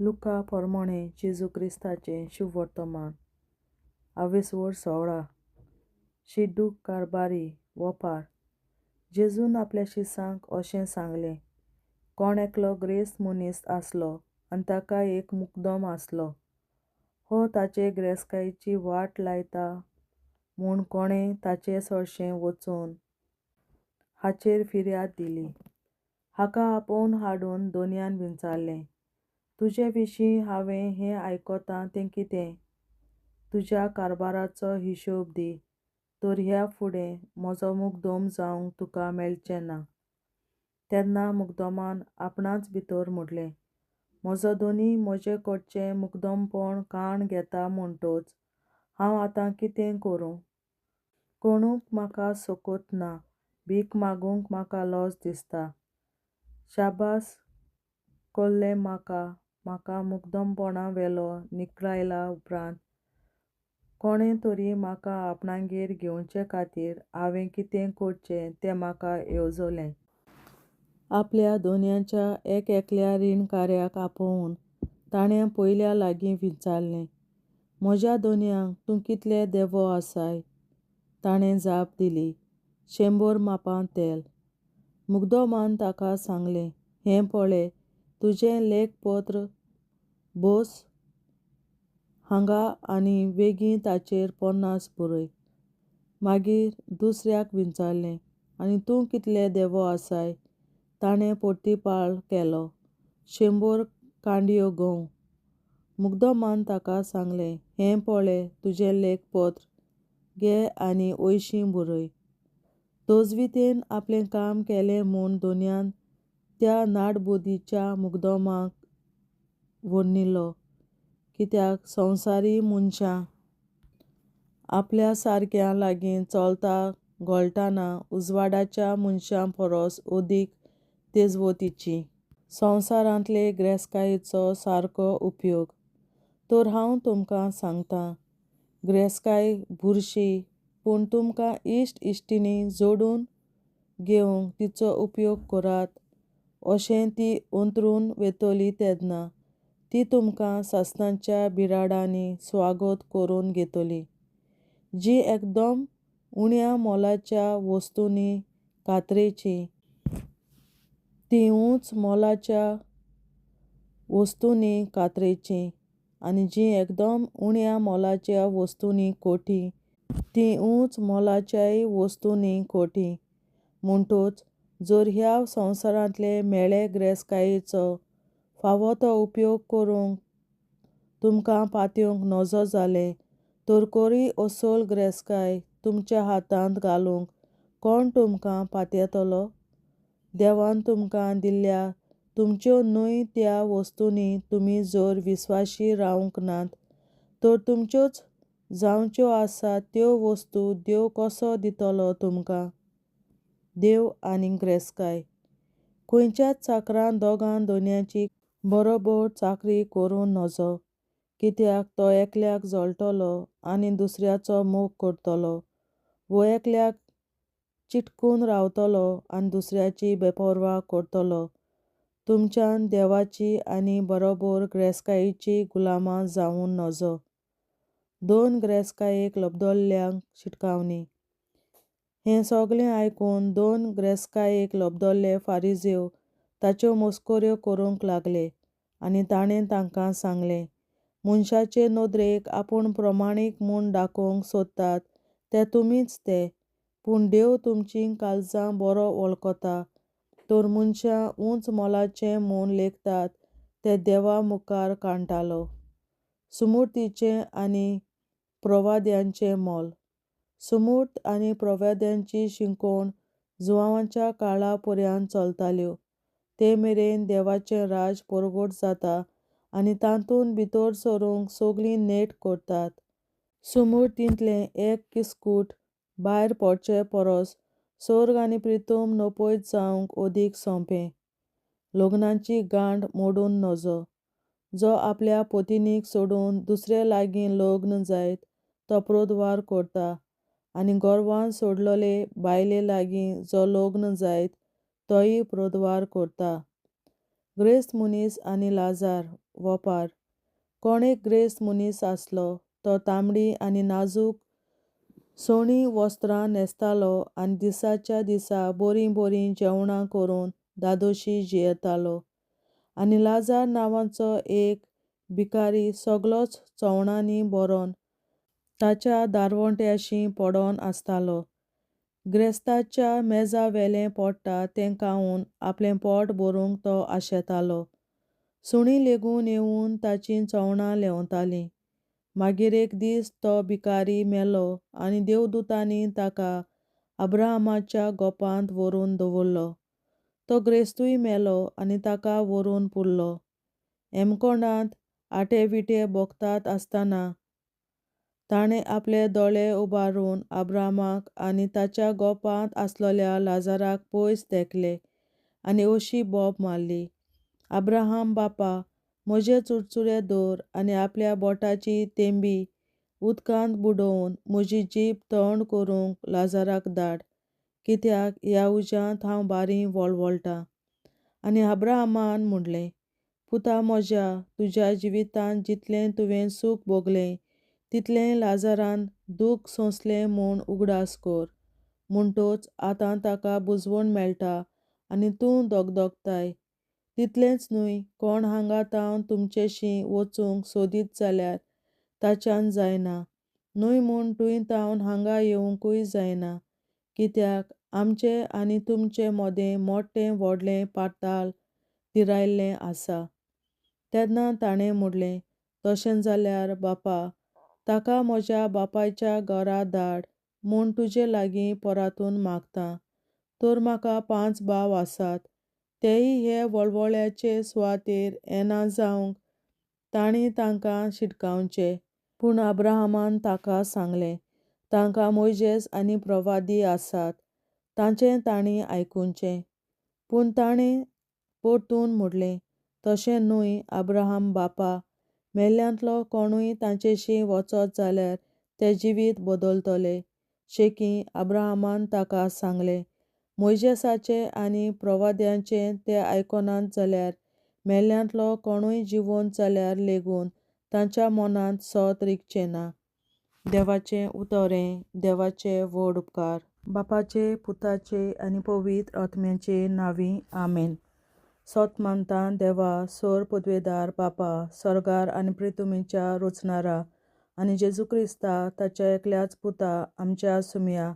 लुका पोरमोणे जेजू क्रिस्ताचें शुभ वर्तमान 26 शिड्डूक कारबारी वोपार जेजून आपल्या शिसांक अशें सांगलें. कोण एकलो ग्रेस्त मनीस आसलो आनी ताका एक मुकदोम आसलो. हो ताचे गिरेस्तकायेची वाट लायता म्हूण कोणें ताचे सोडशें वचून हाचेर फिर्याद दिली. हाका आपोवन हाडून दोनयान विचारलें, तुजे विशीं हांवें हें आयकोतां तें कितें? तुज्या कारबाराचो हिशोब दी, तर ह्या फुडें म्हजो मुकदोम जावंक तुका मेळचें ना. तेन्ना मुकदोमान आपणाच भितर म्हणलें, म्हजो धनी म्हजे कडचें मुकदोमपण काण घेता म्हणटच हांव आतां कितें करूं? कोणूच म्हाका सोकत ना. भीक मागूंक म्हाका लज दिसता. शाबास कोल्लें म्हाका मुकदोमपणावेलो निखरायला उपरांत कोणें तरी म्हाका आपणागेर घेवचे खातीर हांवें कितें करचें तें म्हाका येवजलें. आपल्या धोनयाच्या एकल्या रीणकार्याक आपोवन ताणें पयल्या लागीं विचारलें, म्हज्या धोनयांक तूं कितले देवो आसाय? ताणें जाप दिली, 100 मापां तेल. मुकदोमान ताका सांगलें, हें पळय, तुजें लेखपत्र बोस हांगा आनी बेगीन ताचेर 50 बरय. मागीर दुसऱ्याक विचारलें, आनी तूं कितले देवो आसाय? ताणें परतीपाळ केलो, 100 कांडयो गंव. मुकदोमान ताका सांगलें, हें पळय, तुजें लेखपत्र घे आनी 80 बरय. दोजवीतेन आपलें काम केलें म्हूण धोनयान त्या नाडबुदीच्या मुकदोमाक व्हरनिलो. कित्याक संवसारी मनशां आपल्या सारक्यां लागीं चलता घोळटाना उजवाडाच्या मनशां परस अदीक तेजवतीचीं. संवसारांतले गिरेस्तकायेचो सारको उपयोग. तर हांव तुमकां सांगतां, गिरेस्तकाय बुरशी, पूण तुमकां इश्ट-इश्टिणी जोडून घेवंक तिचो उपयोग करात. अशें ती अंतरून वेतली तेन्ना ती तुमकां सासणाच्या बिराडांनी स्वागत करून घेतली. जी एकदम उण्या मोलाच्या वस्तूंनी कातरेचीं, तीं उंच मोलाच्या वस्तूंनी कातरेचीं, आनी जीं एकदम उण्या मोलाच्या वस्तूंनी खोटीं, तीं उंच मोलाच्याय वस्तूंनी खोटीं. म्हणटच जर ह्या संवसारांतले म्हेळे गिरेस्तकायेचो फावो तो उपयोग करूंक तुमकां पातयेवंक नजो जालें, तर खरी असल गिरेस्तकाय तुमच्या हातांत घालूंक कोण तुमकां पातयतलो? देवान तुमकां दिल्ल्या तुमच्यो न्हय त्या वस्तूंनी तुमी जर विस्वासी रावंक नात, तर तुमच्योच जावच्यो आसात त्यो वस्तू देव कसो दितलो तुमकां? देव आनी गिरेस्तकाय. खंयच्याच चाकरान दोगां धोनयांची बरोबर चाकरी करूं नजो. कित्याक तो एकल्याक जळटलो आनी दुसऱ्याचो मोग करतलो, वो एकल्याक चिटकून रावतलो आनी दुसऱ्याची बेपरवा करतलो. तुमच्यान देवाची आनी बरोबर गिरेस्तकायेची गुलामां जावूं नजो. 2 गिरेस्तकायेक लबदल्ल्यांक शिटकावणी. हें सगळें आयकून 2 गिरेस्तकायेक लबदल्ले फारिजेव ताच्यो मस्कऱ्यो करूंक लागले. आनी ताणें तांकां सांगलें, मनशाचे नदरेक आपूण प्रमाणीक म्हूण दाखोवंक सोदतात ते तुमीच ते, पूण देव तुमचीं काळजां बरो वळखता. तर मनशां उंच मोलाचें म्हूण लेखतात तें देवा मुखार काणटालो. सुमृतीचें आनी प्रवाद्यांचें मोल. सुमृत आनी प्रवाद्यांची शिंकोण जुवांच्या काळा पर्यंत चलताल्यो. ते मेरेन देवाचें राज परगट जाता आनी तातूंत भितर सरूंक सगळीं नेट करतात. सुमृतींतलें एक किस्कूट भायर पडचे परस सर्ग आनी प्रितूम नपयत जावंक अदीक सोंपें. लग्नाची गांठ मोडून नजो. जो आपल्या पत्नीक सोडून दुसरे लागीं लग्न जायत तो प्रदवार करता, आनी गोरवां सोडलोले बायले लागीं जो लग्न जायत तोय प्रदवार करता. ग्रेस्त मनीस आनी लाजार वोपार. कोण एक ग्रेस्त मनीस आसलो. तो तांबडी आनी नाजूक सोणी वस्त्रां न्हेसतालो आनी दिसाच्या दिसा बरीं बरीं जेवणां करून दादोशी जियेतालो. आनी लाजार नांवाचो एक भिकारी सगलोच चोवणांनी भरोन ताच्या दारवंट्याशी पडोन आसतालो. ग्रेस्ताच्या मेजा वेलें पडटा तें खावन आपलें पोट भरूंक तो आशेतालो. सुणीं लेगून येवन ताचीं चोवणां लेवतालीं. मागीर एक दीस तो भिकारी मेलो आनी देवदूतांनी ताका अब्राहमाच्या गोपांत व्हरून दवरलो. तो ग्रेस्तूय मेलो आनी ताका व्हरून पुरलो. हेमकोंडांत आटे विटे भोगतात आसतना ताणें आपले दोळे उबारून अब्राहमाक आनी ताच्या गोपांत आसलोल्या लाजाराक पयस तेंकले आनी अशी बोब मारली: अब्राहम बापा, म्हजे चुरचुरे दवर आनी आपल्या बोटाची तेंबी उदकांत बुडोवन म्हजी जीब थंड करूंक लाजाराक धाड, कित्याक ह्या उज्यांत हांव बारीं वळवळटां. आनी अब्राहमान म्हणलें: पुता म्हज्या, तुज्या जिवितांत जितलें तुवें सूख भोगलें तितलें लाजारान दूख सोंसलें म्हूण उगडास कर. म्हणटूच आतां ताका बुजवण मेळटा आनी तूं दोगदोगताय. तितलेंच न्हय, कोण हांगा तावन तुमचेशीं वचूंक सोदीत जाल्यार ताच्यान जायना. न्हय म्हूण तुवें तावन हांगा येवंकूय जायना, कित्याक आमचें आनी तुमचे मोदें मोठ्ठें व्हडलें पाताळ धिरायल्लें आसा. तेन्ना ताणें म्हणलें: तशें जाल्यार बापा, ताका म्हज्या बापायच्या घरा धाड म्हूण तुजे लागीं पोरातून मागतां. तर म्हाका 5 भाव आसात. तेय हे वळवळ्याचे सुवातेर येना जावंक तांणी तांकां शिटकावचें. पूण अब्राहमान ताका सांगलें: तांकां मोइजेस आनी प्रवादी आसात, तांचें तांणी आयकुचें. पूण ताणें परतून म्हणलें: तशें न्हय अब्राहम बापा, मेल्ल्यांतलो कोणूय तांचेशीं वचत जाल्यार तें जिवीत बदलतलें. शेकीं अब्राहमान ताका सांगलें: मोइजेसाचें आनी प्रवाद्यांचें ते आयकनात जाल्यार मेल्ल्यांतलो कोणूय जिवंत जाल्यार लेगून तांच्या मनांत सोत रिगचें ना. देवाचें उतोरें. देवाचे व्हड उपकार. बापाचे, पुताचे आनी पवित्र आत्म्याचे नांवीं. आमेन. सोत मानतां देवा, सोर पदवेदार बापा, सर्गार आनी पृथ्वीच्या रचणारा, आनी जेजू क्रिस्ता ताच्या एकल्याच पुता आमच्या सुमया,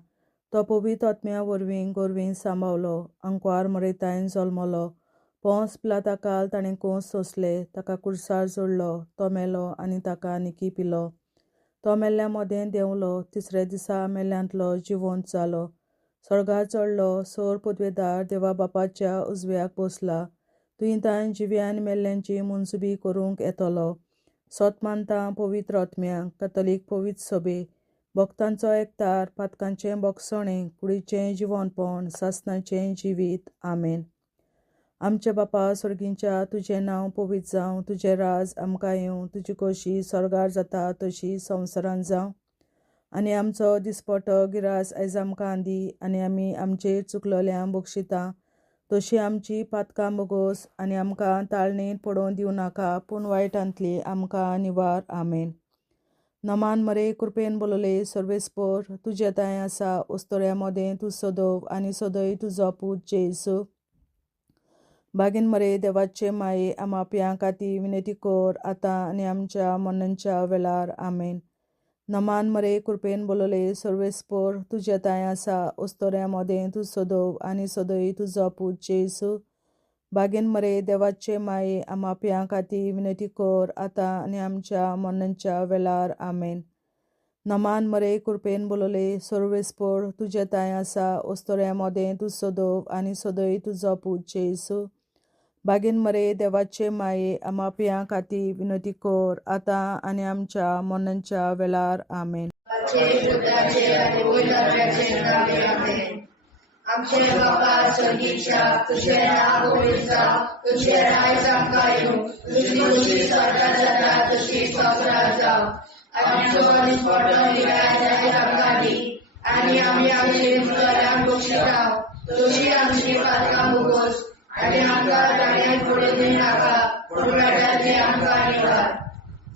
तो पवित्र आत्म्या वरवीं गोरवीं सांबावलो, अंकवार मरयतायन जल्मलो, पोंस पिलाताकाल ताणें कोंस सोंसले, ताका कुर्सार जोडलो, तो मेलो आनी ताका निकी पिलो. तो मेल्ल्या मोदें देंवलो, तिसरे दिसा मेल्ल्यांतलो जिवंत जालो, सर्गार चडलो, सोर पदवेदार देवा बापाच्या उजव्याक बसला, तुयें जिव्या आनी मेल्ल्यांची मुनसुबी करूंक येतलो. सोत मानतां पवित्र आत्म्याक, कातोलीक पवित्र सभे, भक्तांचो एकतार, पातकांचें बोगसणें, कुडीचें जिवंतपण, सासणाचें जिवीत. आमेन. आमचे बापा स्वर्गींच्या, तुजें नांव पवित्र जावं, तुजें राज आमकां येवं, तुजी खोशी स्वर्गार जाता तशी संवसारांत जावं. आनी आमचो दिसपट्टो गिरास आयज आमकां दी, आनी आमी आमचेर चुकलोल्यांक बक्षितां तशी आमची पातकां बोगोस, आनी आमकां ताळणेंत पडोवन दिवं नाका, पूण वायटांतली आमकां निवार. आमेन. नमान मरे, कृपेन बोलोले, सर्वेस्पर, तुजे ताय आसा, उस्तोऱ्या मोदें तूं सोदव, आनी सोदय तुजो पूत जेजू. बागीन मरे, देवाचे माये, आमाप्यां खातीर विनंती कर, आतां आनी आमच्या मरणाच्या वेळार. आमेन. नमान मरे, कृपेन बोलोले, सर्वेस्पर, तुजे ताय आसा, उस्तोऱ्या मोदें तूं सोदव, आनी सोदय तुजो पूत जेजू. बागीन मरे, देवाचे माये, आमाप्यां खातीर विनंती कर, आतां आनी आमच्या मरणाच्या वेळार. आमेन. नमान मरे, कृपेन बोलोले, सर्वेस्पर, तुजे ताय आसा, उस्तोऱ्या मोदें तूं सोदव, आनी सोदय तुजो पूत जेजू. बागीन मरे, देवाचे माये, आमाप्यां खातीर विनंती कर, आतां आनी आमच्या मरणाच्या वेळार. आमेन. आमचे बापा स्वर्गीच्या, तुझें नांव पवित्र जावं, तुजें राज आमकां येवं, तुजी खोशी स्वर्गार जाता तशी संवसारांत जावं. आमचो दिसपट्टो गिरास आयज आमकां दी, आनी आमी आमचे चुकलोल्यांक बक्षितां तशी आमची पातकां बोगोस, आनी आमकां दाण्याक पडूं दिनाका पूण वेळाचे आमकां निवार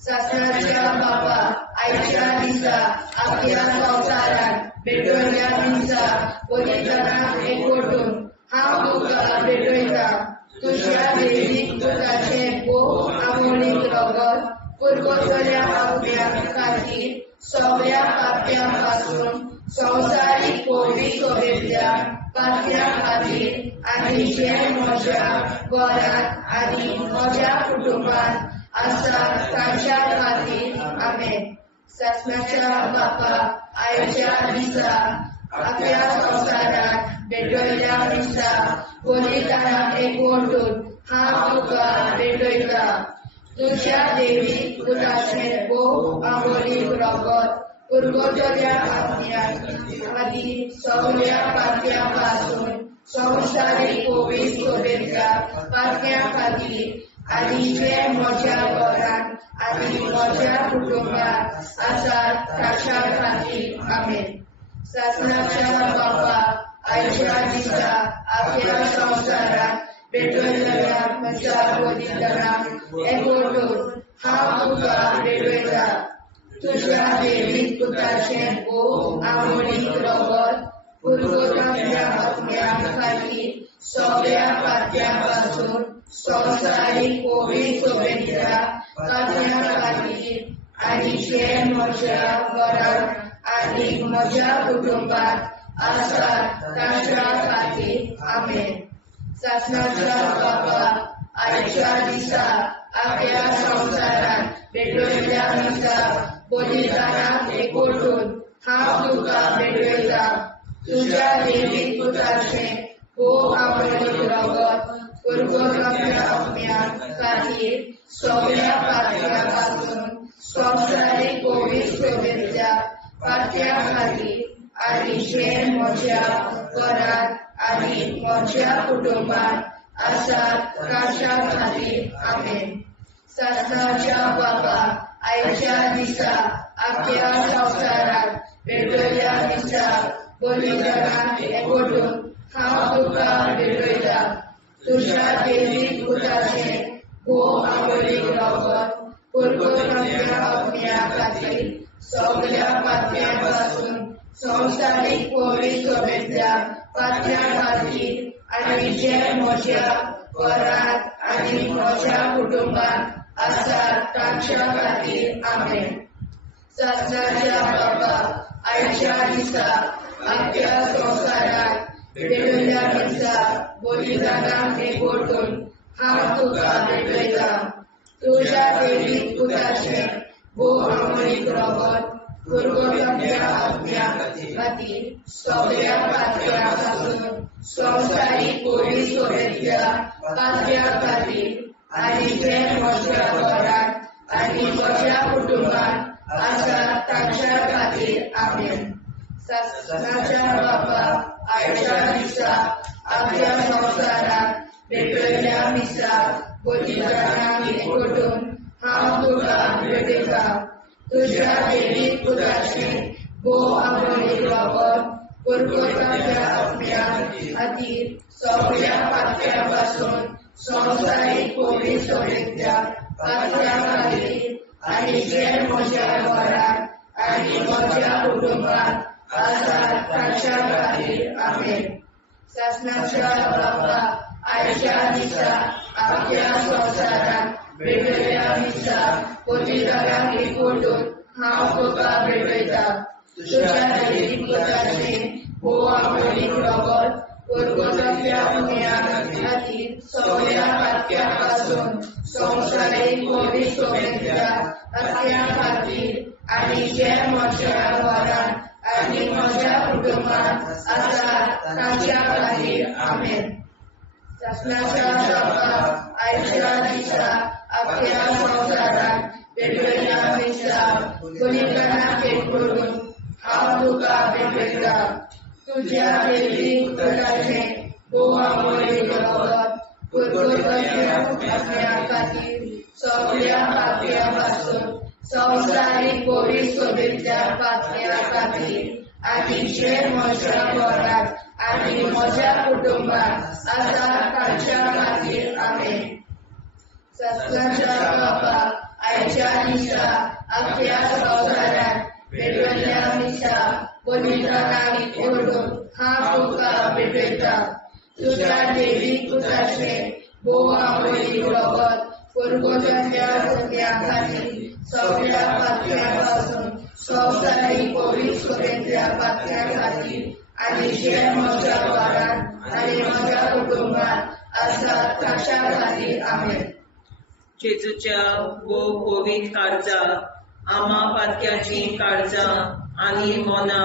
शास्त्राच्या बाबा आयच्या दिसा आपल्या संवसारात भेटवल्या दिसा पवित्रांक एकवटून हांव तुका भेटयता तुज्या देवीक पुताचे भोव आमोणीक रगत पुरगोतल्या आपल्या खातीर सगळ्या पाप्यां पासून संवसारीक कोवी सोबेतल्या पाप्यां खातीर आनी जे म्हज्या घरांत आनी म्हज्या कुटुंबांत आसा तांच्या खातीर आमेन शासनाच्या बापा आयच्या दिसा आपल्या संवसारात भेटयल्या दिसा बलिदानाक एकवटून हांव तुका भेटयता तुज्या देवीक पुताचें भोव आमोणीक रगत पुरगोतल्या आपल्या खातीर सगळ्या पाप्यां पासून संवसारीक कोवी सोबेतल्या पाप्यां खातीर आनी जे म्हज्या घरांत आनी म्हज्या कुटुंबांत आसात तांच्या खातीर आमेन शासनाच्या बापा आयच्या दिसा आपल्या संवसारात भेटयल्या म्हज्या बलिदानाक एकवटून हांव तुका भेटयता तुज्या देवीक पुताचें भोव आमोणीक रगत पुरगोतल्या आपल्या खातीर सगळ्या पाप्यां पासून संवसारीक कोवी सोबेतल्या पाप्यां खातीर आनी जे म्हज्या घरांत आनी म्हज्या कुटुंबांत आसात तांच्या खातीर आमेन शासनाच्या बापा आयच्या दिसा आपल्या संवसारात भेटयल्या दिसा बलिदानाक एकवटून हांव तुका भेटयता तुज्या देवीक पुताचें भोव आमोणीक रगत पुरगोतल्या आपल्या खातीर सगळ्या पाप्यां पासून संवसारीक कोवी सोबेतल्या पाप्यां खातीर आनी जे म्हज्या घरांत आनी म्हज्या कुटुंबांत आसात तांच्या खातीर आमेन शासनाच्या बापा आयच्या दिसा आपल्या संवसारात भेटयल्या दिसा बलिदानाक एकवटून हांव तुका भेटयता तुज्या देवीक पुताचें भोव आमोणीक रगत पुरगोतल्या आपल्या खातीर सगळ्या पाप्यां पासून संवसारीक कोवी सोबेतल्या पाप्यां खातीर आनी जे म्हज्या घरांत आनी म्हज्या कुटुंबांत आसात तांच्या खातीर आमेन शासनाच्या बापा आयच्या दिसा आपल्या संवसारात भेटयल्या दिसा बलिदानाक एकवटून हांव तुका भेटयता तुज्या देवीक पुताचें भोव आमोणीक रगत पुरगोतल्या आपल्या खातीर सगळ्या पाप्यां पासून संवसारीक कोवी सोबेतल्या पाप्यां खातीर आनी जे म्हज्या घरांत आनी म्हज्या कुटुंबांत आसात तांच्या खातीर आमेन शासनाच्या बापा आयच्या दिसा आपल्या संवसारात भेटयल्या दिसा बलिदानाक एकवटून हांव तुका भेटयता तुज्या देवीक पुताचें भोव आमोणीक रगत पुरगोतल्या आपल्या खातीर सगळ्या पाप्यां पासून संवसारीक कोवी सोबेतल्या पाप्यां खातीर आनी जे म्हज्या घरांत आनी म्हज्या कुटुंबांत आसात तांच्या खातीर आमेन शासनाच्या बापा आयच्या दिसा आपल्या संवसारात भेटयल्या दिसा बलिदानाक एकवटून हांव तुका भेटयता तुज्या देवीक पुताचें भोव आमोणीक रगत पुरगोतल्या आपल्या खातीर सगळ्या पाप्यां पासून संवसारीक कोवी सोबेतल्या पाप्यां खातीर आनी जे म्हज्या घरांत आनी म्हज्या कुटुंबांत आसात तांच्या खातीर आमेन शासनाच्या बापा आयच्या दिसा आपल्या संवसारात भेटयल्या दिसा बलिदानाक एकवटून हांव तुका भेटयता तुज्या देवीक पुताचें भोव आमोणीक रगत पुरगोतल्या आपल्या खातीर सगळ्या पाप्यां पासून संवसारीक कोवी सोबेतल्या पाप्यां खातीर आनी जे म्हज्या घरांत आनी म्हज्या कुटुंबात आसा तांच्या खातीर आमेन. सत्वाच्या बापाक आयच्या दिसा आख्या संवसारात भेटवयल्या दिसा पवित्रतांनी ओढून हांव तुका भेटयता. तुज्या देवीक पुताचे भोव आमोली रगत पुरगोजाच्या सगळ्या खातीर सगळ्या पातक्या पासून संवसारीक पवित्रतेच्या पातक्या खातीर आनी जे म्हज्या वारांत आनी म्हज्या कुटुंबात आसा ताच्या खातीर आमेन. जेजूच्या भोव पवित्र काळजा आमा पातक्याची काळजां आनी मोना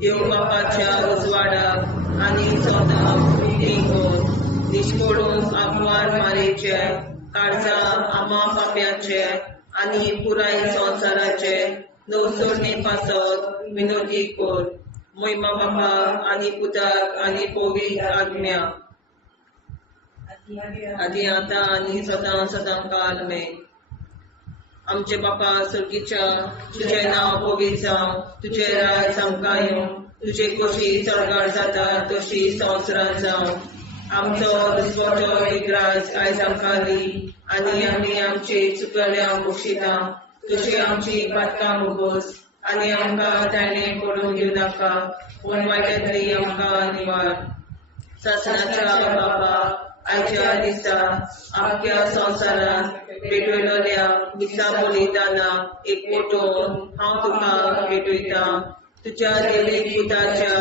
देव बापाच्या उजवाडाक आनी सदांच देखून निश्कोडून आग्वार मारेचे काळजा आमा पाप्याचे आनी पुराय संवसाराचे नवसोडणे पासत विनोदी कोर. महिमा बापा आनी पुताक आनी पवित्र आत्म्या आदी आतां आनी सदां सदां काल आमेन. आमचे बापा सर्गीच्या तुझे नांव पवित्र जावं, तुझे राज आमकां येवं, तुझे कशी चडगाड जाता तशी संवसारांत जावं. आमचो दिसवटो विग्रास आयज आमकां दी आनी आमी आमचे चुकल्यांक बक्षिता. तुजी आमची पातकां मुगोस आनी आमकां ताणें पडून दिवं नाका, पूण वायटांतली आमकां निवार. सासणाच्या बापा आयच्या दिसा आख्या संवसारांत भेटवयल्या दिसा बलिदाना एकवटून हांव तुका भेटयता. तुज्या देवीक पुताच्या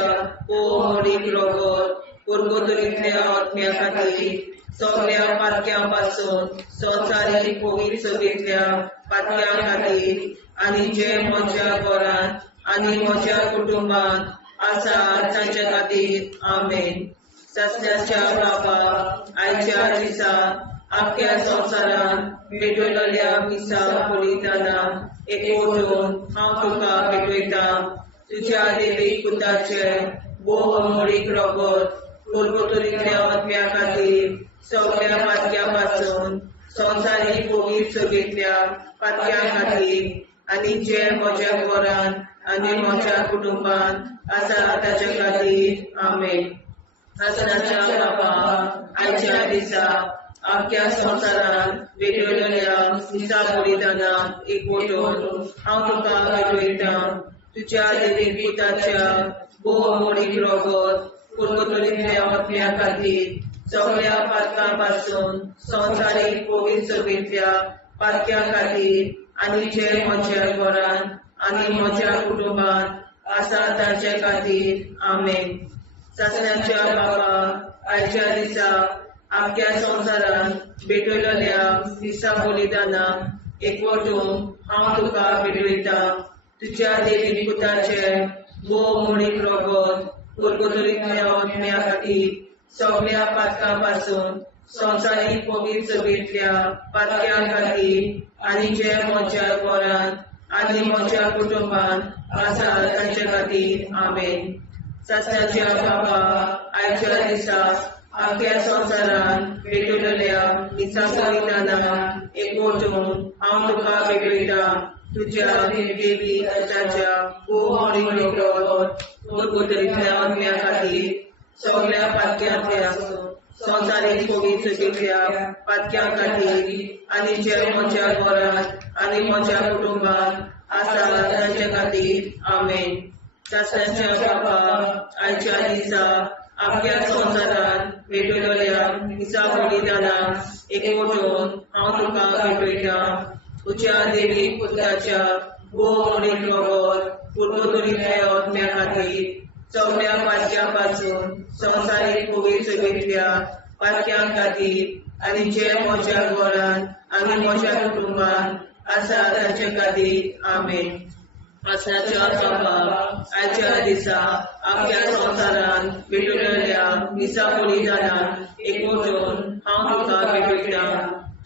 मोडीक रगत पुरगोतरींतल्या आत्म्या खातीर सगळ्या पातक्यां पासून संवसारीक पवित्र सभेंतल्या पातक्यां खातीर आनी जे म्हज्या घरांत आनी म्हज्या कुटुंबांत आसा तांच्या खातीर आमेन. सस्त्याच्या बापा आयच्या दिसा आख्या संवसारांत भेटवयल्या दिसा बलिदाना एकवटून हांव तुका भेटयता. तुज्या देवीक पुताचे भोव मोडीक रगत पुरगोतरींतल्या आत्म्या खातीर सगळ्या पातक्यां पासून संवसारीक पवित्र सभेंतल्या पातक्यां खातीर आनी जे म्हज्या घरांत आनी म्हज्या कुटुंबांत आसा ताच्या खातीर आमेन. सासणाच्या बापा आयच्या दिसा आख्या संवसारांत भेटवयल्या दिसा बलिदाना एकवटून हांव तुका भेटयता. तुज्या देवीक पुताच्या भोव मोडीक रगत पुरगोतरींतल्या आत्म्या खातीर सगळ्या पातकां पासून संवसारीक पवित्र सभेंतल्या पातक्यां खातीर आनी जे म्हज्या घरांत आनी म्हज्या कुटुंबांत आसा ताचे खातीर आमेन. सासणाच्या बापा आयच्या दिसा आख्या संवसारांत भेटवयल्या दिसा बलिदाना एकवटून हांव तुका भेटयता. तुज्या देवीक पुताचे भोव मोडीक रगत पुरगोतरींतल्या आत्म्या खातीर सगळ्या पातकां पासून संवसारीक पवित्र सभेंतल्या पातक्यां खातीर आनी जे म्हज्या घरांत आनी म्हज्या कुटुंबांत आसा तांचे खातीर आमेन. सासणाच्या बापा आयच्या दिसा आख्या संवसारांत भेटवयल्या दिसा बलिदाना एकवटून हांव तुका भेटयता. तुज्या देवीक पुताच्या भोव मोडीक रगत पुरगोतरींतल्या आत्म्या खातीर सगळ्या पातक्यांतल्या संवसारीक पवित्र सभेंतल्या पातक्यां खातीर आनी जे म्हज्या घरांत आनी म्हज्या कुटुंबांत आसा तांचे खातीर आमेन. सासणाच्या बापा आयच्या दिसा आख्या संवसारांत भेटवयल्या दिसा बलिदाना एकवटून हांव तुका भेटयता. तुज्या देवीक पुताच्या भोव मोडीक रगत पुरगोतरींतल्या आत्म्या खातीर सगळ्या पातक्यां पासून संवसारीक पवित्र सभेंतल्या पातक्यां खातीर आनी जे म्हज्या घरांत आनी म्हज्या कुटुंबांत आसा तांचे खातीर आमेन. सासणाच्या बापा आयच्या दिसा आख्या संवसारांत भेटवयल्या दिसा बलिदाना एकवटून हांव तुका भेटयता.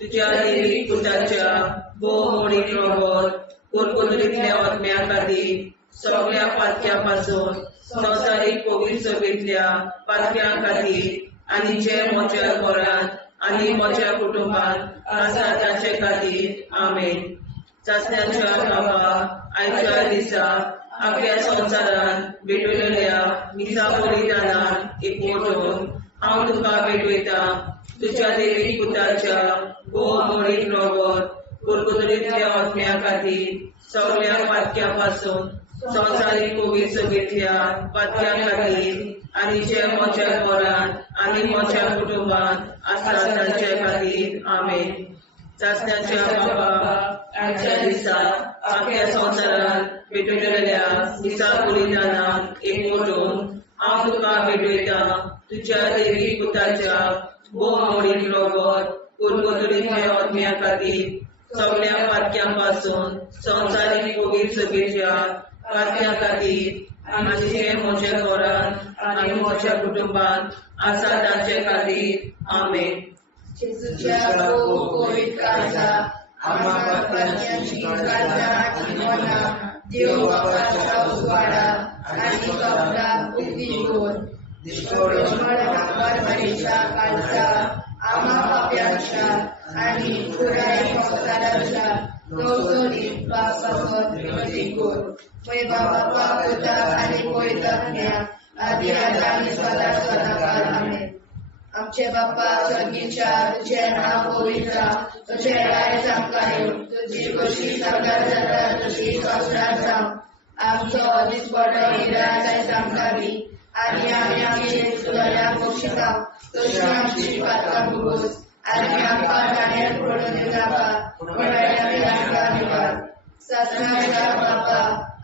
तुज्या देवीक पुताच्या भोव मोडीक रगत पुरगोतरींतल्या आत्म्या खातीर सगळ्या पातक्यां पासून संवसारीक पवित्र सभेंतल्या पातक्यां खातीर आनी जे म्हज्या घरांत आनी म्हज्या कुटुंबांत आसा तांचे खातीर आमेन. सासणाच्या बापा आयच्या दिसा आपल्या संसारात भेटलेल्या मिसा बलिदानात एकवटून हांव तुका भेटयता तुझ्या देवी पुताच्या मोडीक रगत कुरकुतरीतल्या आत्म्या खातीर सगळ्या पातक्यापासून संवसारीक कोवीड सभेतल्या पातक्या खातीर आनी जे म्हज्या घरांत आनी म्हज्या कुटुंबात आसात तांचे खातीर आमेन. चाचण्याच्या बाबा आजच्या दिसा आपल्या संसारात भेटलेल्या मिसा बलिदानात एकवटून हांव तुका भेटयता तुझ्या देवी पुताच्या मोडीक रगत कुरकुतरीतल्या आत्म्या खातीर सगळ्या पातक्यांपासून संवसारीक कोवीड सभेच्या पातक्या खातीर आनी जे म्हज्या घरांत आनी म्हज्या कुटुंबात आसा तांचे खातीर आमेन. जेजूच्या कोवीड काळात आम्हा पातकांची काळजा आनी मना देव बापाच्या उजवाडात आनी कबरात उक्ती कर. परमेच्या काळजात आम्हा पाप्यांच्या आनी पुराय संसाराच्या नवसरीत पापावर विनंती कर. पै बाबा पुता आनी पवित्रात्म्या आदी आनी सदा सदाकाळ आमेन. आमचे बाप्पा स्वर्गीच्या तुझे नाव पवित्र तुझे राय जावं तुझी कशी सगळ्यात जाता तशी संसारात जावं. आमचो दिसपडो हिराय सांगताली आनी आमी आमची सुदाऱ्या पोशिता तशी आमची पातकां भोगोस आनी आमकां गाण्यार पडून दिनाका पण आमकां निवाड. ससनाच्या बाप्पा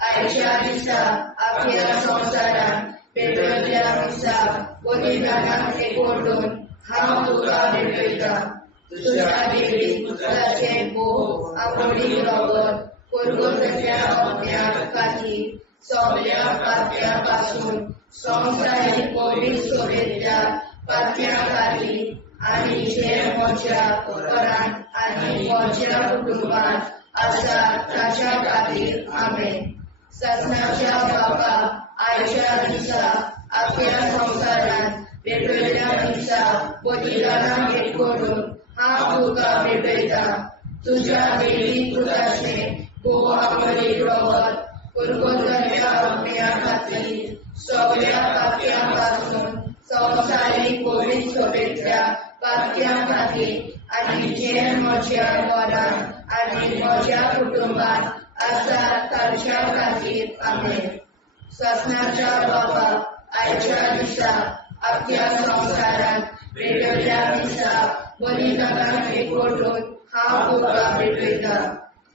आयच्या दिसा आपल्या संसारात भेटलेल्या मिसा बलिदानात एकवटून हांव तुका भेटयता तुझ्या देवी पुताचे मोह आवडीक रगत कुरकुतरीतल्या आत्म्या खातीर सगळ्या पातक्यापासून संवसारीक कोवीड सभेतल्या पातक्या खातीर आनी जे म्हज्या घरांत आनी म्हज्या कुटुंबात आसा ताच्या खातीर आमेन. ससनाच्या बाबा आयच्या दिसा आपल्या संसारात भेटलेल्या मिसा बलिदानात एकवटून हांव तुका भेटयता तुझ्या देवी पुताचे आवडीक रगत कुरकुतरीतल्या आत्म्या खातीर सगळ्या पातक्यांपासून संवसारीक कोवीड सभेतल्या पातक्या खातीर आनी जे म्हज्या घरांत आनी म्हज्या कुटुंबात आसा तांच्या खातीर आमेन. ससनाच्या बाबा आयच्या दिसा आपल्या संसारात भेटलेल्या मिसा बलिदानात एकवटून हांव तुका भेटयता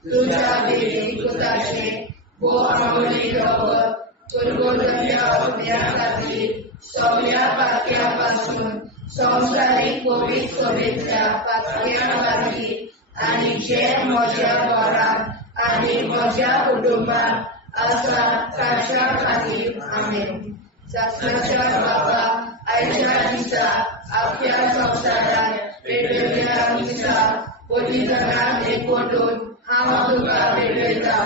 तुझ्या देवी पुताचे आवडीक रगत कुरकुतरीतल्या आत्म्या खातीर सगळ्या पातक्यांपासून संवसारीक कोवीड सभेतल्या पातक्या खातीर आनी जे म्हज्या घरांत आनी म्हज्या कुटुंबात आसा तांच्या खातीर आमेन. ससनाच्या बाबा आयच्या दिसा आपल्या संसारात भेटलेल्या मिसा बलिदानात एकवटून हांव तुका भेटयता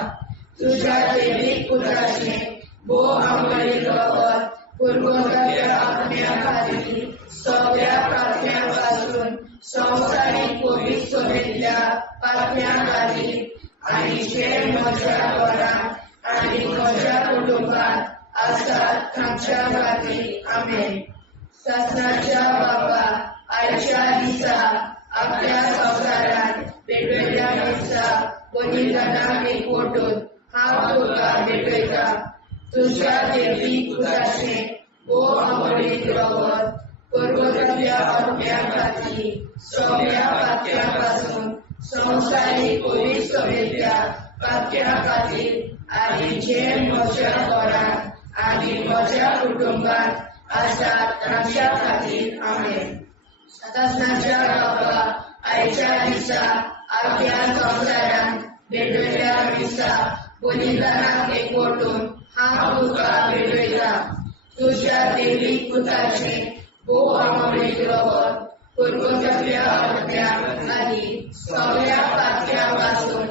तुझ्या देवी पुताचे आवडीक रगत कुरकुतरीतल्या आत्म्या खातीर सगळ्या पातक्यांपासून संवसारीक कोवीड सभेतल्या पातक्या खातीर आनी जे म्हज्या घरांत आनी म्हज्या कुटुंबात आसा तांच्या खातीर आमेन. ससनाच्या बाबा आयच्या दिसा आपल्या संसारात भेटलेल्या मिसा बलिदानात एकवटून हांव तुका भेटयता तुझ्या देवी पुताचे आवडीक रगत कुरकुतरीतल्या आत्म्या खातीर सगळ्या पातक्यांपासून संवसारीक कोवीड सभेतल्या पातक्या खातीर आनी जे म्हज्या घरांत आनी म्हज्या कुटुंबात आसा तांच्या खातीर आमेन. ससनाच्या बाबा आयच्या दिसा आपल्या संसारात भेटलेल्या मिसा बलिदानात एकवटून हांव तुका भेटयता तुझ्या देवी पुताचे आवडीक रगत कुरकुतरीतल्या आत्म्या खातीर सगळ्या पातक्यांपासून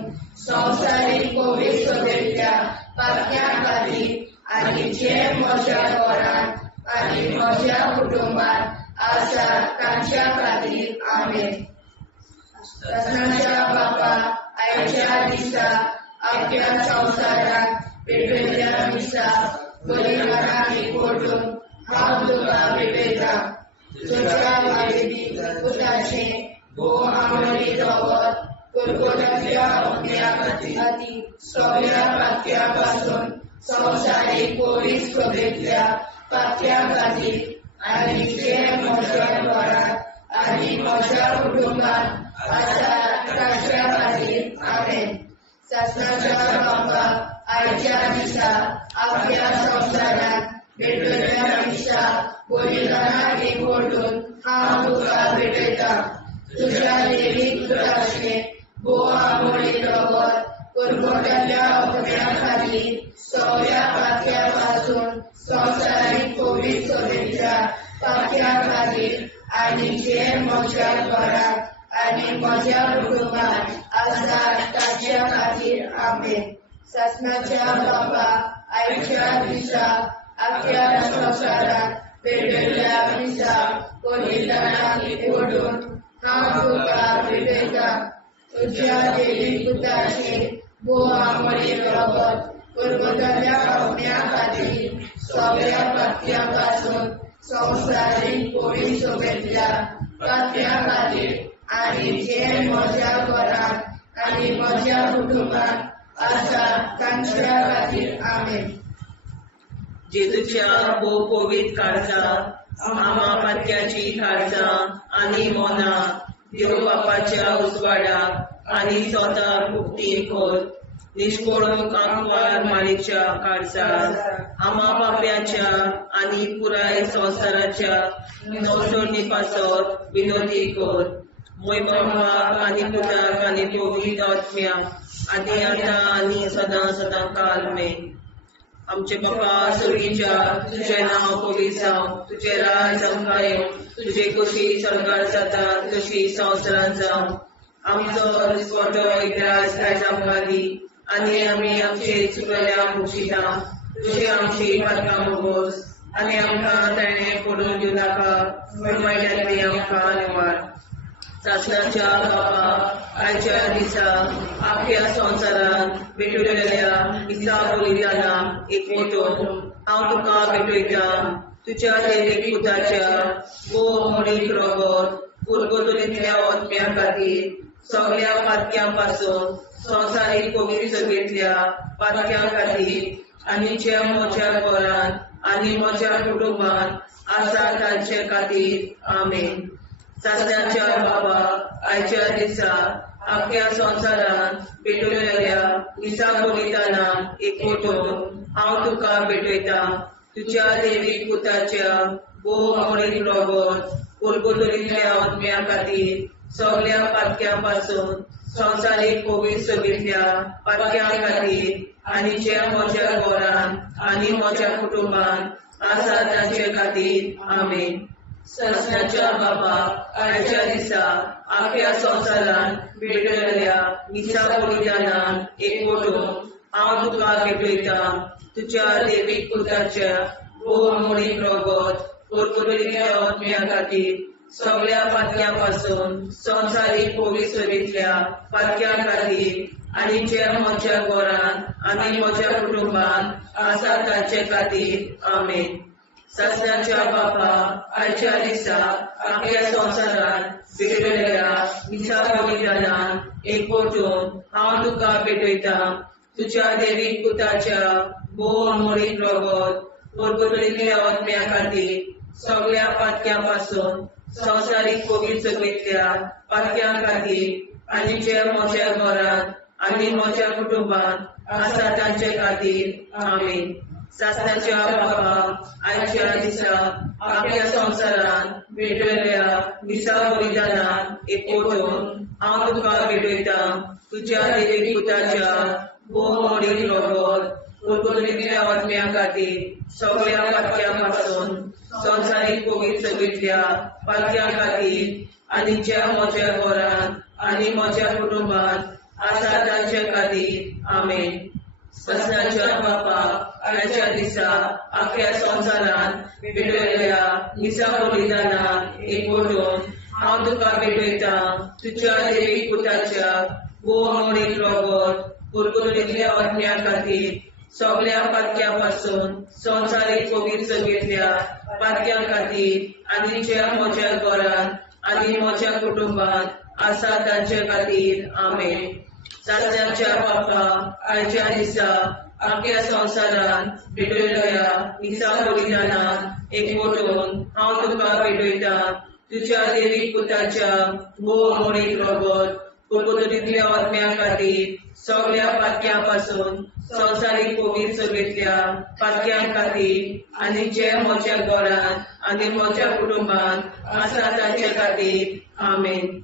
संवसारीक कोवीड सभेतल्या पातक्या खातीर आनी जे म्हज्या घरांत आनी म्हज्या कुटुंबात आसा तांच्या खातीर आमेन. ससनाच्या बाबा आयच्या दिसा आपल्या संसारात भेटयल्या मिसा बलिदानाक एकवटून हांव तुका भेटयता तुज्या वैदिक पुताचे भोव आवडी रगत कुरकुराच्या अग्न्या खातीर सगळ्या पातक्यापासून संवसारीक पोलीस सभेतल्या पातक्या खातीर आनी जे म्हज्या घरांत आनी म्हज्या कुटुंबांत आसा ताच्या खातीर आमेन. शासनाच्या बापाक आयच्या दिसा आपल्या संवसारांत भेटयल्या मिसा बलिदानाक एकवटून हांव तुका भेटयता तुज्या देवीक पुताचे भोव आवडी रगत कुरकुराच्या अग्न्या खातीर सगळ्या पातक्यापासून संवसारीक पोलीस सभेतल्या पातक्या खातीर आनी जे म्हज्या घरांत आनी म्हज्या कुटुंबांत आसा ताच्या खातीर आमेन. शासनाच्या बापाक आयच्या दिसा आपल्या संवसारांत भेटयल्या मिसा बलिदानाक एकवटून हांव तुका भेटयता तुज्या देवीक पुताचे भोव आवडी रगत कुरकुराच्या अग्न्या खातीर सगळ्या पातक्यापासून संवसारीक पोलीस सभेतल्या पातक्या खातीर आनी जे म्हज्या घरांत आनी म्हज्या कुटुंबांत आसा तांच्या खातीर आमेन. जेजूच्या भोव पवित्र काळजांत आमा पातक्याची काळजां आनी मोना देव बापाच्या उजवाडाक आनी स्वता मुक्ती खोल निष्पळूंक आंकवार माळेच्या काळजांत आमा बाप्याच्या आनी पुराय संवसाराच्या संसोडणी पासत विनोदी कोर मोय बापाक आनी पुताक आनी पवित्र आत्म्याक आदी आतां आनी सदां सदां काल मेन. आमचे बापा स्वर्गीच्या तुझे नांव पवित्र जावं तुझे राज आमकां येवं तुझे कशी स्वर्गार जाता तशी संवसारांत जावं आमचो दिसवटो एकदांच आयज आमकां दी आनी आमी आमचे चुकल्यांक मुक्षिता तुझे आमची पातकां भोगोस आनी आमकां ताणें पडून दिवं नाका वायट्यांतली आमकां निवार. शासनाच्या बापा आयच्या दिसा आख्या संवसारांत भेटयल्या मिसा बलिदानाक एकवटून हांव तुका भेटयता तुज्या देवीक पुताच्या भोव आवडी रगत कुरकुराच्या अग्न्या खातीर सगळ्या पातक्यापासून संवसारीक पवित्र सभेतल्या पातक्या खातीर आनी जे म्हज्या घरांत आनी म्हज्या कुटुंबांत आसा तांचे खातीर आमेन. शासनाच्या बापा आयच्या दिसा आख्या संवसारांत भेटयल्या मिसा बलिदानाक एकवटून हांव तुका भेटयता तुज्या देवीक पुताच्या भोव आवडी रगत कुरकुराच्या अग्न्या खातीर सगळ्या पातक्यापासून संवसारीक पवित्र सभेतल्या पातक्या खातीर आनी जे म्हज्या घरांत आनी म्हज्या कुटुंबांत आसा तांचे खातीर आमेन. शासनाच्या बापा आयच्या दिसा आख्या संवसारांत भेटयल्या मिसा बलिदानाक एकवटून हांव तुका भेटयता तुज्या देवीक पुताच्या भोव आवडी रगत कुरकुराच्या अग्न्या खातीर सगळ्या पातक्यापासून संवसारीक पवित्र सभेतल्या पातक्या खातीर आनी जे म्हज्या घरांत आनी म्हज्या कुटुंबांत आसा तांचे खातीर आमेन. शासनाच्या बापा आयच्या दिसा आख्या संवसारांत भेटयल्या मिसा बलिदानाक एकवटून हांव तुका भेटयता तुज्या देवीक पुताच्या भोव आवडी रगत कुरकुराच्या अग्न्या खातीर सगळ्या पातक्यापासून संवसारीक पवित्र सभेतल्या पातक्या खातीर आनी जे म्हज्या घरांत आनी म्हज्या कुटुंबांत आसा तांचे खातीर आमेन. शासनाच्या बापा आयच्या दिसा आख्या संवसारांत भेटयल्या मिसा बलिदानाक एकवटून हांव तुका भेटयता तुज्या देवीक पुताच्या भोव आवडी रगत कुरकुराच्या अग्न्या खातीर सगळ्या पातक्यापासून संवसारीक पवित्र सभेतल्या पातक्या खातीर आनी जे म्हज्या घरांत आनी म्हज्या कुटुंबांत आसा तांचे खातीर आमेन. शासनाच्या बापा आयच्या दिसा आख्या संवसारांत भेटयल्या मिसा बलिदानाक एकवटून हांव तुका भेटयता तुज्या देवीक पुताच्या भोव आवडी रगत कुरकुराच्या अग्न्या खातीर सगळ्या पातक्यापासून संवसारीक पवित्र सगळ्या पातक्यां खातीर आनी ज्या म्हज्या घरांत आनी म्हज्या कुटुंबात आसा तांचे खातीर आमेन. सासऱ्याच्या बापा आयच्या दिसा आख्या संवसारान भेटयल्या मिसा बलिदानात एकवटून हांव तुका भेटयता तुज्या देवीक पुताच्या भोव मोडीक रगत कुरकुरीतल्या आत्म्या खातीर सगळ्या पातक्यां संवसारीक पवित्र सगळ्या पातक्यां खातीर आनी जे म्हज्या घरांत आनी म्हज्या कुटुंबात आसा तांचे खातीर आमेन.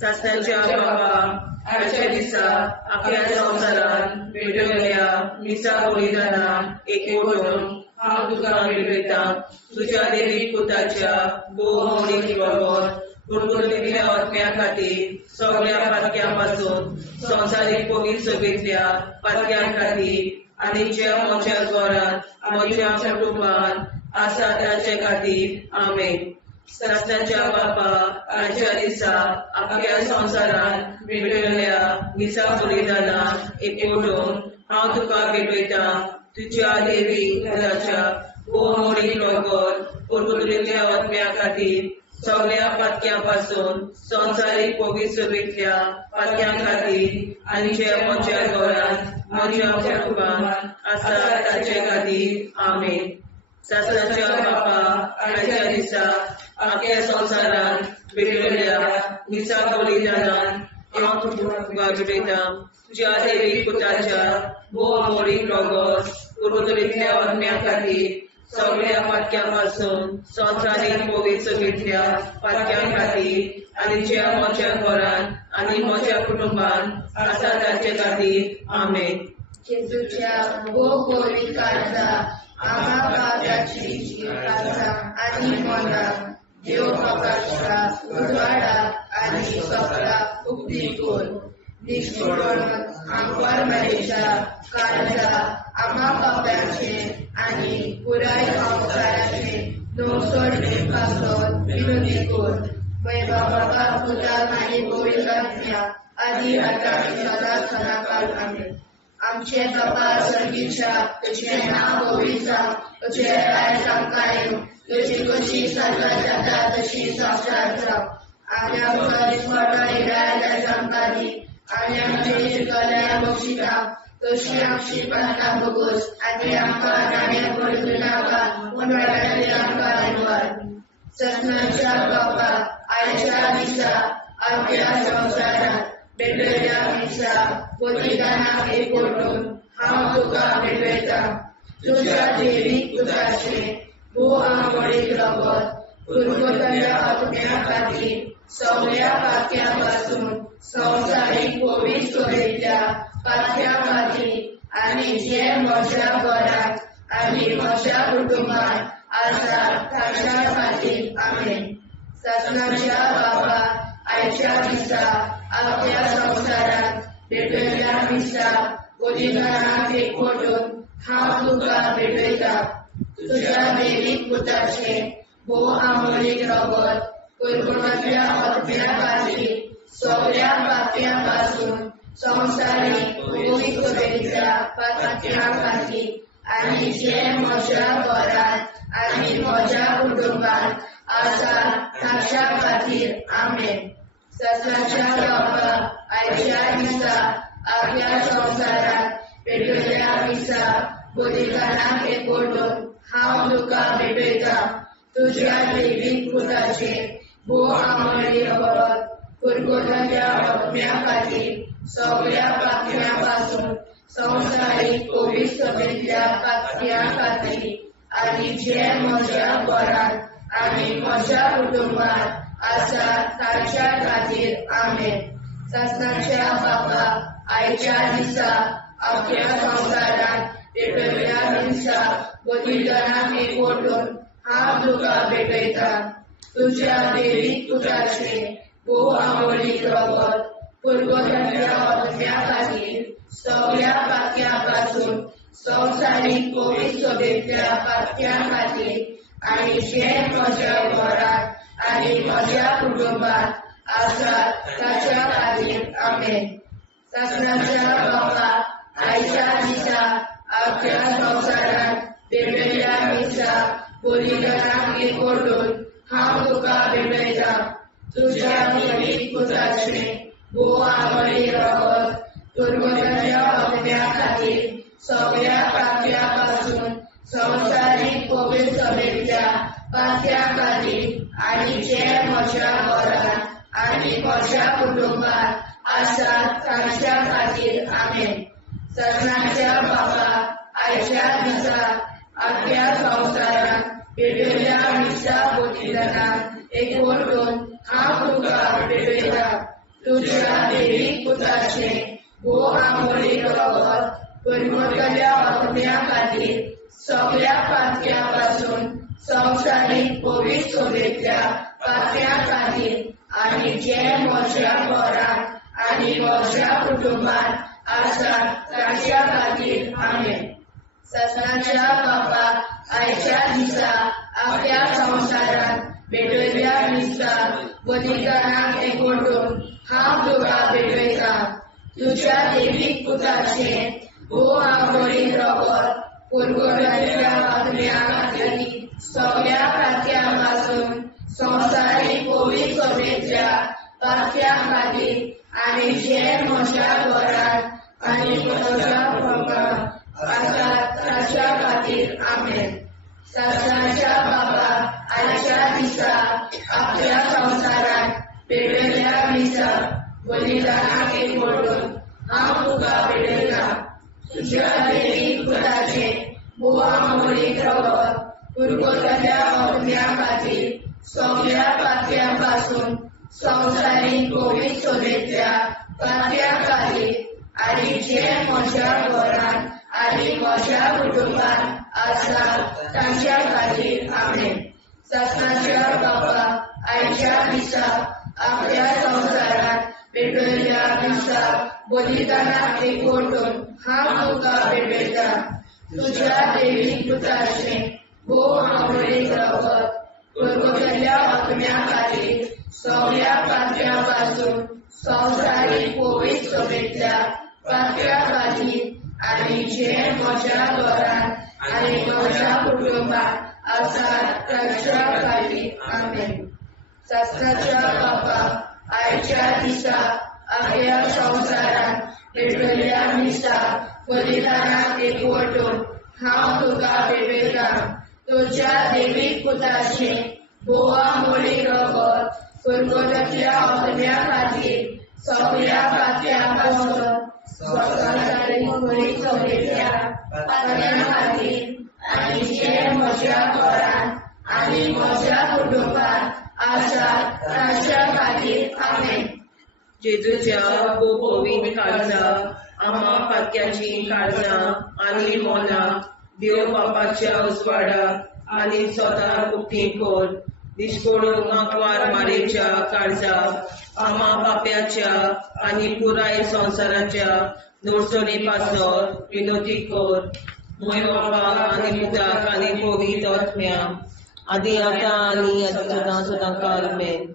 सासऱ्याच्या बापा आयच्या दिसा आख्या संवसारान भेटयल्या मिसा बलिदानात एकवटून हांव तुका भेटयता तुज्या देवीक पुताच्या भोव मोडीक रगत कुरकुरीतल्या आत्म्या खातीर सगळ्या पातक्यां संवसारीक पवित्र सगळ्या पातक्यां खातीर आनी जे म्हज्या घरांत म्हज्या कुटुंबात आसा तांचे खातीर आमेन. सासऱ्याच्या बापा आयच्या दिसा आख्या संवसारान भेटयल्या मिसा बलिदानात एकवटून हांव तुका भेटयता तुज्या देवीक पुताच्या भोव मोडीक रगत कुरकुरीतल्या आत्म्या खातीर सगळ्या पातक्यां संवसारीक पवित्र सगळ्या पातक्यां खातीर आनी जे म्हज्या घरांत म्हज्या कुटुंबात आसा तांचे खातीर आमेन. सासऱ्याच्या बापा आयच्या दिसा आख्या संवसारान भेटयल्या मिसा बलिदानात हांव तुका भेटयता तुज्या देवीक पुताच्या भोव मोडीक रगत कुरकुरीतल्या आत्म्या खातीर सगळ्या पातक्यां संवसारीक पवित्र सगळ्या पातक्यां खातीर आनी जे म्हज्या घरांत आनी म्हज्या कुटुंबात आसा तांचे खातीर आमेन. जेजूच्या भोव पवित्र काळजा आम्हा पापाची काळजा आनी मना देव बापाच्या उजवाडा आनी सगळा उक्ती कोर निष्ठुरण आमकां मेळच्या काळजा आम्हा पापाचे आनी पुराय संवसाराचे नवसोडे पासत विनोदी कोर मैबा बाबा पुता आनी पवित्र आत्म्या आदी आतां सदां सदांकाळ आमेन. आमचे बाबा सर्गीच्या तुझे नाव पवित्र तुझे राय जावं तुझी कशी सर्वात जाता तशी संवसारात जावं आनी आमकां दिसपट्टा इरायल्या जामकादी आनी आमचे शिकल्या बक्षिता तशी आमची प्रार्थना भोगोस आनी आमकां नाणे पडूं नाका पूण वायटांतल्यान आमकां वाचवार. ससनाच्या बापा आयच्या दिसा आख्या संवसारात भेटयल्या मिसा बलिदानात एकवटून हांव तुका भेटयता तुज्या देवीक पुताचे भोव मोडीक रगत कुरकुरीतल्या आत्म्या खातीर सगळ्या पातक्यां संवसारीक पवित्र सगळ्या पातक्यां खातीर आनी जे म्हज्या घरांत आनी म्हज्या कुटुंबात आसा तांच्या खातीर आमेन. ससनाच्या बापा आयच्या दिसा आख्या संवसारात भेटयल्या मिसा बलिदानात एकवटून हांव तुका भेटयता तुज्या देवीक पुताचे भोव मोडीक रगत कुरकुरीतल्या आत्म्या खातीर सगळ्या पातक्यां संवसारीक पवित्र सगळ्या पातक्यां खातीर आनी जे म्हज्या घरांत आनी म्हज्या कुटुंबात आसा तांच्या खातीर आमेन. ससनाच्या बापा आयच्या दिसा आख्या संवसारात भेटयल्या मिसा बलिदानात एकवटून हांव तुका भेटयता तुज्या देवीक पुताचे भोव मोडीक रगत कुरकुरीतल्या आत्म्या खातीर सगळ्या पातक्यां संवसारीक पवित्र सगळ्या पातक्यां खातीर आनी जे म्हज्या घरांत आनी म्हज्या कुटुंबात आसा तांच्या खातीर आमेन. ससनाच्या बापा आयच्या दिसा आख्या संवसारात भेटयल्या मिसा बलिदानात एकवटून हांव तुका भेटयता तुज्या देवीक पुताचे भोव मोडीक रगत कुरकुरीतल्या आत्म्या खातीर सगळ्या पातक्यां संवसारीक पवित्र सगळ्या पातक्यां खातीर आनी जे म्हज्या घरांत आनी म्हज्या कुटुंबात आसा तांच्या खातीर आमेन. ससनाच्या बापा आयच्या दिसा आख्या संवसारांत वेगवेगळ्या मिसा बलिदानाक एकवटून हांव तुका भेटयता तुज्या पवित्र पुताचें भोव आवडी रगत पुर्वजांच्या आज्ञा खातीर सगळ्या पात्या पासून संवसारीक पवित्र सभेच्या पात्या खातीर आनी जे म्हज्या घरांत आनी म्हज्या कुटुंबांत आसात तांच्या खातीर आमेन. सगळ्यांच्या बाबा आयच्या दिसा आख्या संवसारांत भेटयल्या मिसा बलिदानाक एकवटून हांव तुका भेटयता तुज्या देवीक पुताचें भोव आमोली रगत पुर्वजांच्या आज्ञा खातीर सगळ्या पात्या पासून संवसारीक पवित्र सभेच्या पात्या खातीर आनी जे म्हज्या घरांत आनी म्हज्या कुटुंबांत आसात तांच्या खातीर आमेन. सगळ्यांच्या बाबा आयच्या दिसा आख्या संवसारांत भेटयल्या मिसा बलिदानाक एकवटून हांव तुका भेटयता तुज्या देवीक पुताचें भोव आमोली रगत पुर्वजांच्या आज्ञा खातीर सगळ्या पात्या पासून संवसारीक पवित्र सभेच्या पात्या खातीर आनी जे म्हज्या घरांत आनी म्हज्या कुटुंबांत आसात तांच्या खातीर आमेन. सगळ्यांच्या बाबा आयच्या दिसा आख्या संवसारांत भेटयल्या मिसा बलिदानाक एकवटून हांव तुका भेटयता तुज्या देवीक पुताचें भोव आमोली रगत पुर्वजांच्या आज्ञा खातीर सगळ्या पात्या पासून संवसारीक पवित्र सभेच्या पात्या खातीर आनी जे म्हज्या घरांत आनी म्हज्या कुटुंबांत आसात तांच्या खातीर आमेन. सगळ्यांच्या बाबा आयच्या दिसा आख्या संवसारांत भेटयल्या मिसा बलिदानाक एकवटून हांव तुका भेटयता तुज्या देवीक पुताचें भोव आमोली रगत पुर्वजांच्या आज्ञा खातीर सगळ्या पात्या पासून संवसारीक पवित्र सभेच्या पात्या खातीर आनी जे म्हज्या घरांत आनी म्हज्या कुटुंबांत आसात तांच्या खातीर आमेन. सगळ्यांच्या बाबा आयच्या दिसा आख्या संवसारांत भेटयल्या मिसा बलिदानाक एकवटून हांव तुका भेटयता तुज्या देवीक पुताचें भोव आमोली रगत पुर्वजांच्या आज्ञा खातीर सगळ्या पात्या पासून संवसारीक पवित्र सभेच्या पात्या खातीर आनी जे म्हज्या घरांत आनी म्हज्या कुटुंबांत आसात तांच्या खातीर आमेन. जेजूच्या खूब पवित्र काळजा आम्हा पात्याची काळजां आनी मोला देव बापाच्या उजवाडाक आनी स्वता कुट्टी कोर दिसपडून आंकवार मारेच्या काळजा आम्हा पाप्याच्या आनी पुराय संवसाराच्या नोडचणी पासत विनोदी कोर मोय बापा आनी पुताक आनी पवित्र आत्म्या आदी आतां आनी सदां सदां काल आमेन.